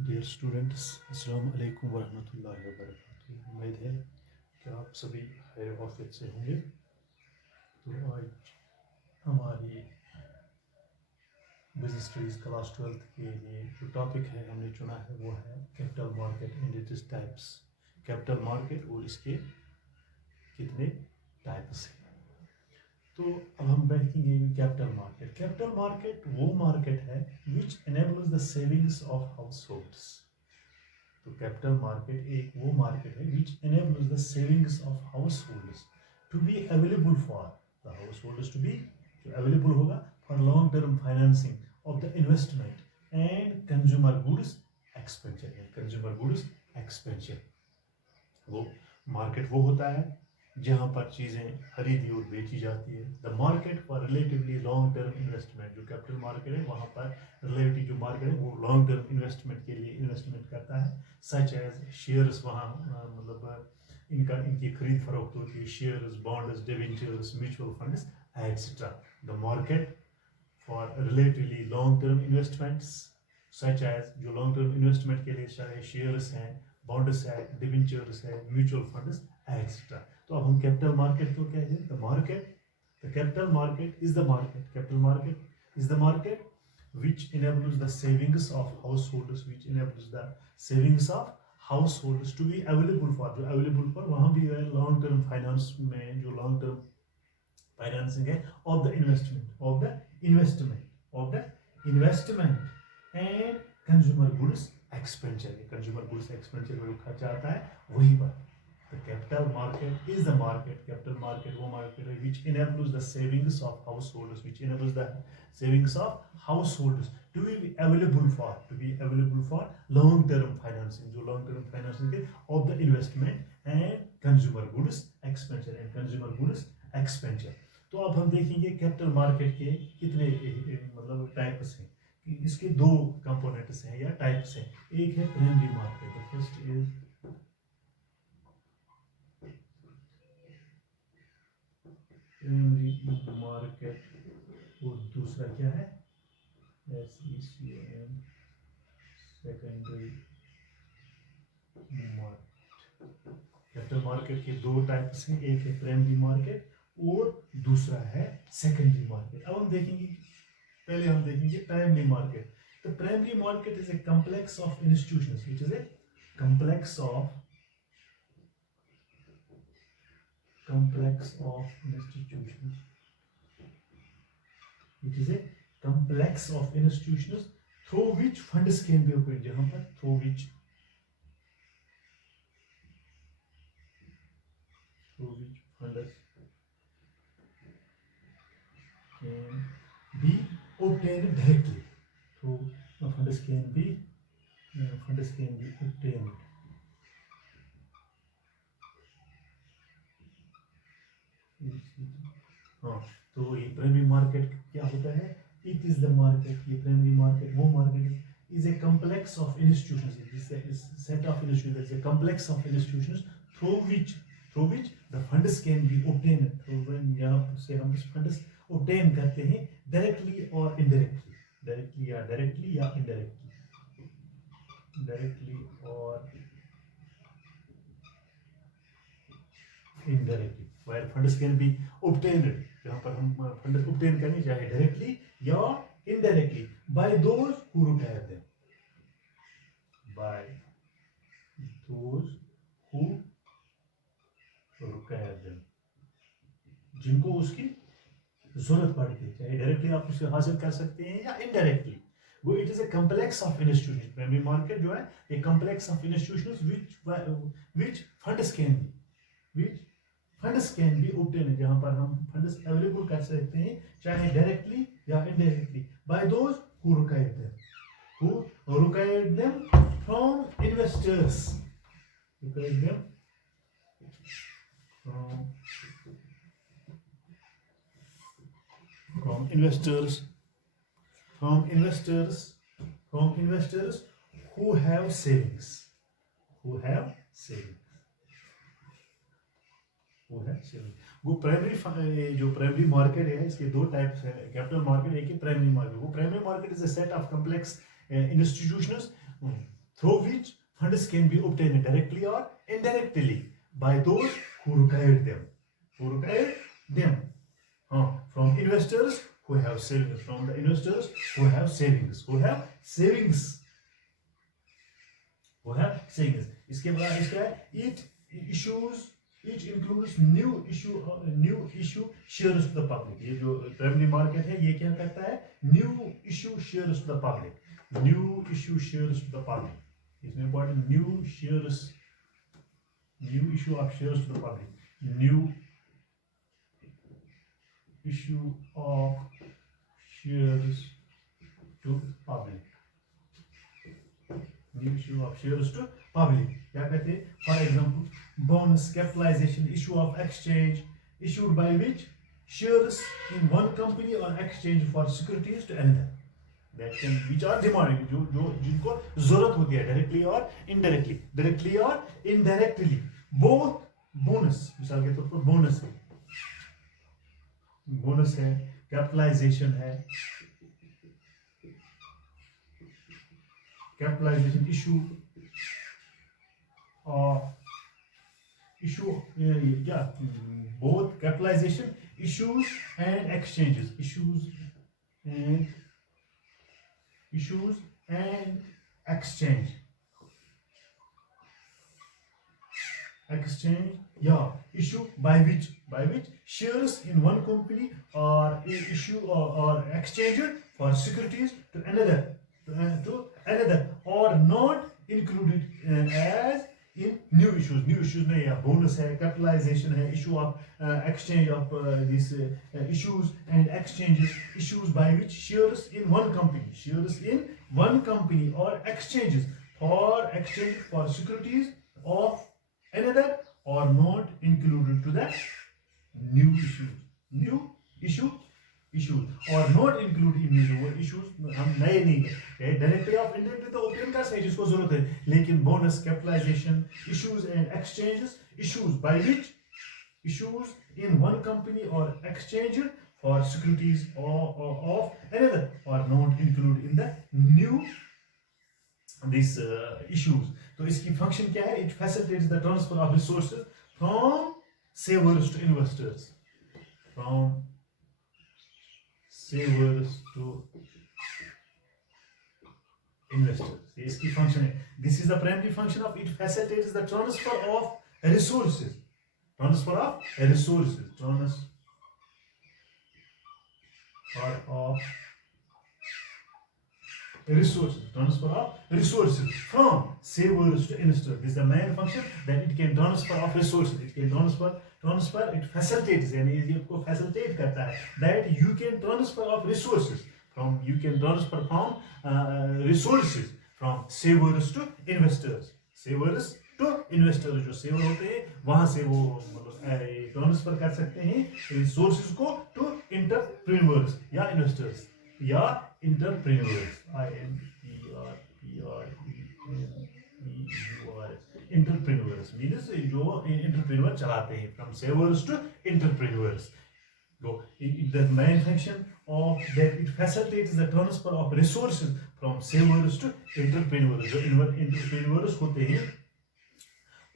Dear students, अस्सलाम वालेकुम वरहमतुल्लाहि वबरकातुहू। उम्मीद है कि आप सभी खैर आफियत से होंगे। तो आज हमारी बिजनेस स्टडीज़ क्लास 12th के लिए जो टॉपिक है हमने चुना है वो है capital market and its types. Capital market और इसके कितने टाइप्स हैं। तो अब हम देखेंगे कैपिटल मार्केट। कैपिटल मार्केट वो मार्केट है which enables the savings of households. तो कैपिटल मार्केट एक वो मार्केट है which enables the savings of householders to be available for the householders to be जो available होगा for long term financing of the investment and consumer goods expenditure. वो मार्केट वो होता है जहाँ पर चीज़ें खरीदी और बेची जाती है। The market for relatively long term investment, जो कैपिटल मार्केट है वहाँ पर रिलेटिव जो मार्केट है वो लॉन्ग टर्म इन्वेस्टमेंट के लिए इन्वेस्टमेंट करता है। सच एज शेयर्स, वहाँ मतलब इनकी खरीद फरोख्त होती है। Shares, bonds, debentures, mutual funds etcetera. The market for relatively long term investments such as जो लॉन्ग टर्म इन्वेस्टमेंट के लिए चाहे शेयर्स हैं, बॉन्ड्स है, डिवेंचर्स है, म्यूचुअल फंड्स एटसेट्रा। तो अब हम कैपिटल मार्केट को क्या है? The capital market is the market, capital market is the market which enables the savings of householders, to be available for, जो available for वहाँ भी है लॉन्ग टर्म फाइनेंस में, जो लॉन्ग टर्म फाइनेंसिंग है of the investment and consumer goods expenditure. Consumer goods expenditure में जो खर्चा आता है वही पर। The capital market is the market. Capital market वो market है which enables the savings of householders, to be available for long term financing, जो long term financing है of the investment and consumer goods expenditure. तो अब हम देखेंगे capital market के कितने मतलब टाइप्स हैं। इसके दो कंपोनेंट्स हैं या टाइप्स हैं। एक है primary market, the first is primary market और दूसरा क्या है? SECM, secondary market. Capital market के दो टाइप्स हैं, एक है प्राइमरी मार्केट और दूसरा है सेकेंडरी मार्केट। अब हम देखेंगे, पहले हम देखेंगे primary market. The primary market is a complex of institutions, which is a complex of institutions. It is a complex of institutions through which funds can be obtained, जहाँ पर through which funds can be obtained directly. Funds can be obtained हाँ। तो ये primary market क्या होता है? It is the market, ये primary market वो market is a complex of institutions. It is a set of institutions. It's a complex of institutions through which the funds can be obtained. यहाँ से हम funds obtain करते हैं directly or indirectly. Directly या indirectly. Directly or indirectly. Where funds can be obtained, यहाँ पर हम funds obtain करेंगे चाहे directly या indirectly by those who require them. जिनको उसकी जरूरत पड़ती है, चाहे डायरेक्टली आप उसे हासिल कर सकते हैं या इनडायरेक्टली। वो it is a complex of institutions. Primary market जो है ये complex of institutions which funds can be obtained, जहां पर हम फंड्स अवेलेबल कर सकते हैं चाहे डायरेक्टली या indirectly by those who require them from investors. From investors who have savings. वो प्राइमरी जो प्राइमरी मार्केट है इसके दो टाइप्स है। कैपिटल मार्केट एक ही प्राइमरी मार्केट। वो primary market is a set of complex institutions through which funds can be obtained directly or indirectly by those who required them. Who required them? From investors who have savings, from the investors who have savings, who have savings, who have savings. इसके बाद इसका है it issues, each includes new issue shares to the public. ये जो primary market है ये क्या करता है? New issue shares to the public. New issue shares to the public. इसमें important new issue of shares to the public. New issue of shares to public. New issue of shares to public. क्या कहते हैं? For example, bonus capitalization, issue of exchange, issued by which shares in one company are exchanged for securities to another. That can, which are demanded, जो जिनको जरूरत होती है directly or indirectly. Both bonus, मिसाल के तौर पर bonus है, capitalization है, capitalization both capitalization issues and exchanges, issues and exchange, issue by which shares in one company are issue or exchanged for securities to another or not included as in new issues. New issues में या bonus है, capitalization है, issue of exchange of these issues and exchanges, issues by which shares in one company or exchanges for securities of another or not included to the new issues are not include in वो issues हम नए नहीं है, directly or indirectly तो open कर सकते जिसको जरूरत है, लेकिन bonus, capitalisation, issues and exchanges, issues by which issues in one company are exchange for securities of another are not include in the new this issues. तो इसकी फंक्शन क्या है? It facilitates the transfer of resources from savers to investors, from savers to investors. ये इसकी फंक्शन है. This is the primary function of it. Facilitates the transfer of resources. Transfer of resources from savers to investors. This is the main function, that it can transfer of resources. It can transfer. It facilitates, यानी ये आपको facilitate करता है, that you can transfer of resources from resources from savers to investors. Savers to investors, जो सेवर होते हैं वहां से वो मतलब ट्रांसफर कर सकते हैं रिसोर्सेज को टू एंटरप्रेन्योर्स या इन्वेस्टर्स या एंटरप्रेन्योर्स. Entrepreneurs means जो entrepreneur चलाते हैं, from savers to entrepreneurs. So the main function of that, it facilitates the transfer of resources from savers to entrepreneurs. जो entrepreneurs होते हैं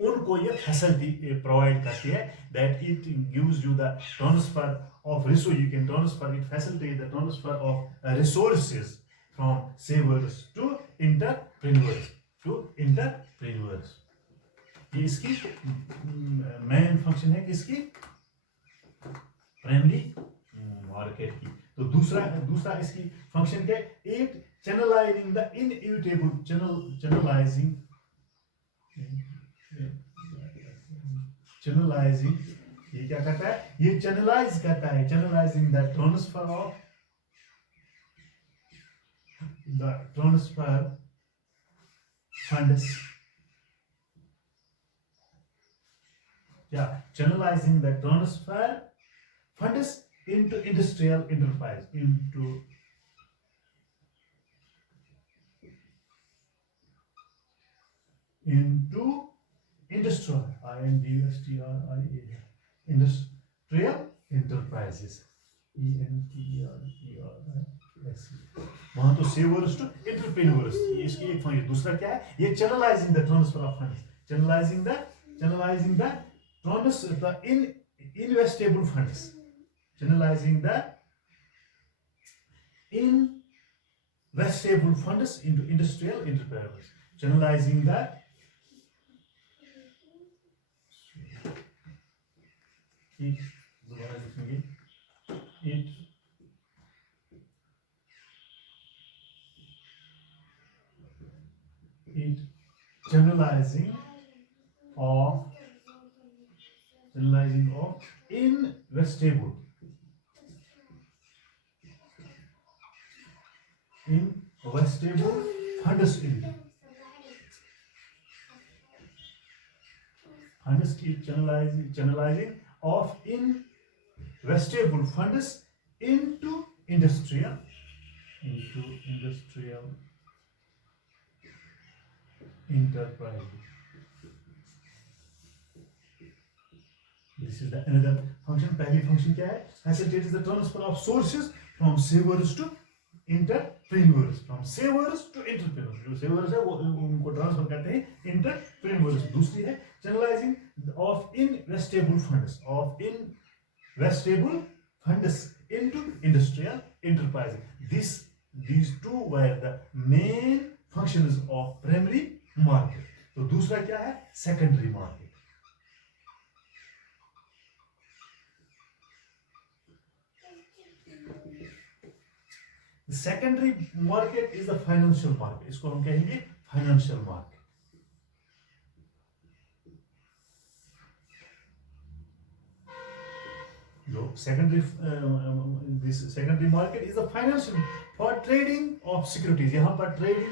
उनको ये facility provide करती है, that it gives you the transfer of resources. You can transfer, it facilitates the transfer of resources from savers to entrepreneurs. ये इसकी main function है किसकी? प्राइमरी मार्केट की. तो दूसरा इसकी फंक्शन क्या है? It channelising the inevitable channelising ये क्या करता है? ये चैनलाइज करता है, channelising the transfer funds. Channelizing the transfer funds into industrial enterprise, into industrial industrial enterprises, ENTERPRISES. वहां तो सेवर्स टू एंटरप्रेन्योर्स, इसकी एक फंक्शन। दूसरा क्या है, ये channelizing the transfer of funds, channelizing the trans the in investable funds, channelizing the investable funds into industrial enterprises, channelizing the दोबारा लिखेंगे it channelizing of investable funds into funds, keep channelizing of investable funds into industrial enterprise. This is the another function. पहली function क्या है, facilitates the transfer of sources from savers to entrepreneurs, from savers to entrepreneurs. जो savers है वो उनको ट्रांसफर करते हैं entrepreneurs. दूसरी है channelizing of investable funds into industrial enterprise. These two were the main functions of primary market. तो दूसरा क्या है, secondary market. The secondary market is the financial market. इसको हम कहेंगे financial market. जो this secondary market is the financial for trading of securities. यहाँ पर trading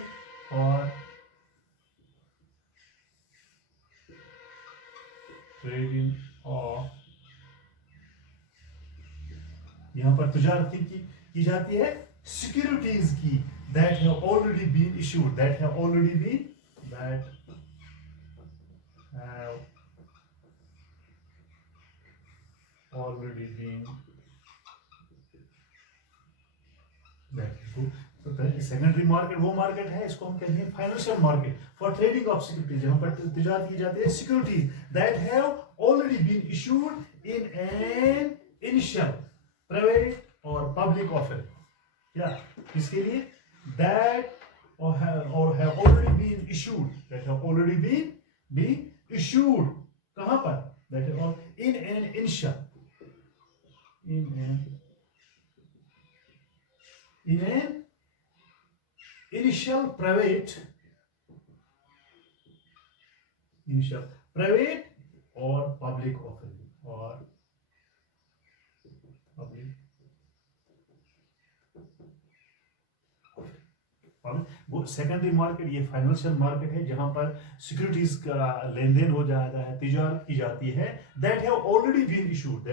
of यहाँ पर तिजारत की जाती है securities की that have already been issued, that have already been तो सेकेंडरी मार्केट वो मार्केट है, इसको हम कहते हैं financial market for trading of securities, जहां पर तिजारत की जाती है securities that have already been issued in an initial private और पब्लिक ऑफर. क्या किसके लिए, that or have already been issued, that have already been issued कहां पर, that or in an initial private or public offering or public. वो secondary market ये financial market है जहां पर सिक्योरिटीज का लेन देन हो जाता है, तिजारत की जाती है. That have already been issued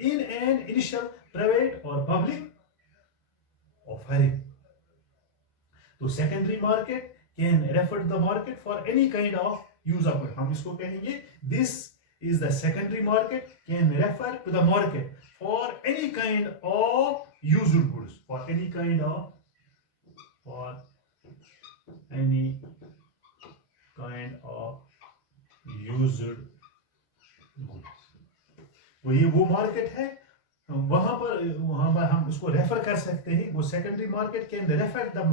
in an initial private और पब्लिक ऑफरिंग. तो secondary market can refer to the market for any kind of use of good. हम इसको कहेंगे this is the secondary market can refer to the market for any kind of used goods, for any kind of used goods. वो ये वो market है वहां पर हम इसको रेफर कर सकते हैं. वो secondary market can refer to the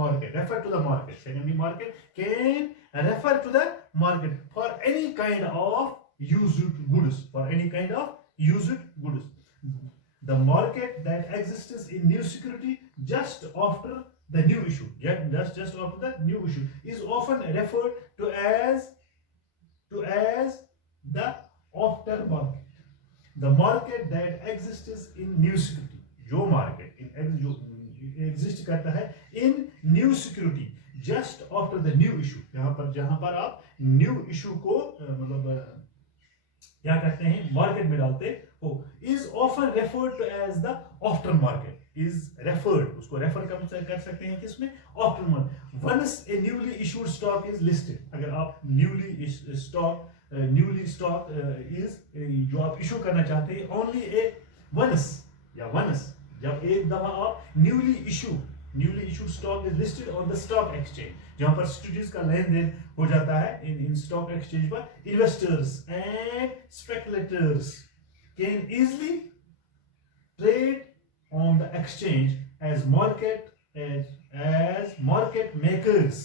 market. Secondary market can refer to the market for any kind of used goods, the market that exists in new security just after the new issue, just after the new issue, is often referred to as the after market. The market that exists in new security, जो market जो exist करता है in new security just after the new issue, जहां पर आप new issue को मतलब क्या करते हैं, मार्केट में डालते हो, is often referred to as the aftermarket. Is referred, उसको रेफर कर सकते हैं किसमें, aftermarket. Once a newly issued stock is listed, अगर आप न्यूली स्टॉक इज जो आप इशू करना चाहते हैं, ओनली ए वंस जब एक दफा आप newly issued stock is listed on the stock exchange, जहां पर सिक्योरिटीज का लेन देन हो जाता है इन स्टॉक एक्सचेंज पर, investors and speculators can easily trade on the exchange as market makers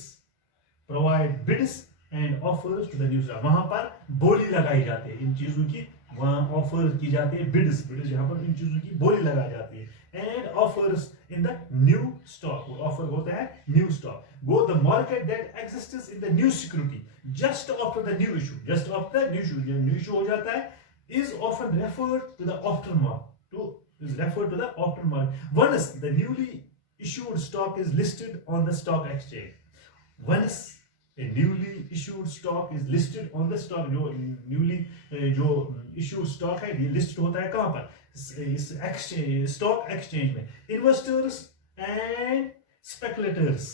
provide bids and offers to the new stock. वहां पर बोली लगाई जाती है इन चीजों की, वहां ऑफर की जाती है, बिड्स यहाँ पर इन चीजों की बोली लगाई जाती है, and offers in the new stock, offer होता है new stock, go the market that exists in the new security just after the new issue, just after the new issue, new issue हो जाता है, is often referred to the aftermarket, is referred to the aftermarket. Once the newly issued stock is listed on the stock exchange, once a newly issued stock is listed on the stock, जो newly जो issued stock है ये listed होता है कहाँ पर, इस exchange, stock exchange में, investors and speculators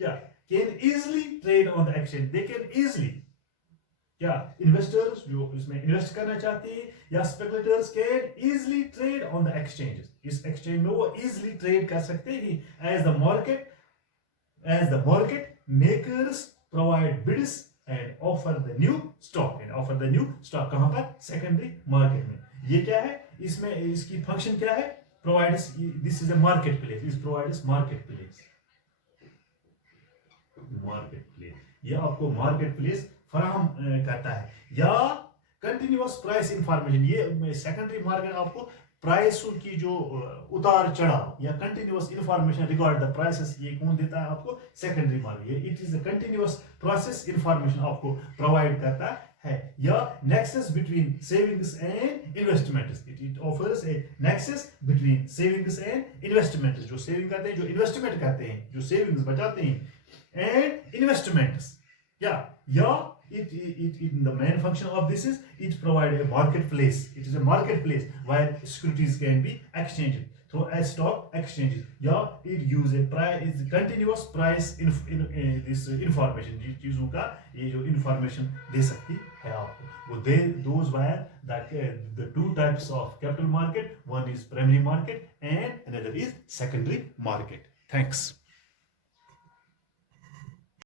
क्या can easily trade on the exchange, they can easily क्या इन्वेस्टर्स जो इसमें इन्वेस्ट करना चाहते हैं या speculators can easily trade on the exchanges, इस एक्सचेंज में वो इजीली ट्रेड कर सकते हैं as the market makers provide bids and offer the new stock, कहां पर, सेकेंडरी मार्केट में। ये क्या है, इसमें इसकी फंक्शन क्या है, provides, this is a market place, is provides market place, ये आपको मार्केट प्लेस फराहम करता है, या कंटिन्यूअस प्राइस इंफॉर्मेशन, ये सेकेंडरी मार्केट आपको प्राइसों की जो उतार चढ़ाव या continuous information regard the prices, ये कौन देता है आपको, secondary market, it is a continuous process information आपको प्रोवाइड करता है, या nexus between savings and investments, it offers A nexus between savings and investments, जो सेविंग करते हैं, जो इन्वेस्टमेंट करते हैं, जो सेविंग्स बचाते हैं, एंड इन्वेस्टमेंट्स, या the main function of this is it provide a marketplace, it is a marketplace where securities can be exchanged through a stock exchanges, yeah, it use a price, is continuous price in this information, जिस चीजों का ये जो information दे सकती है आपको, वो दे, those were that the two types of capital market, one is primary market and another is secondary market. Thanks.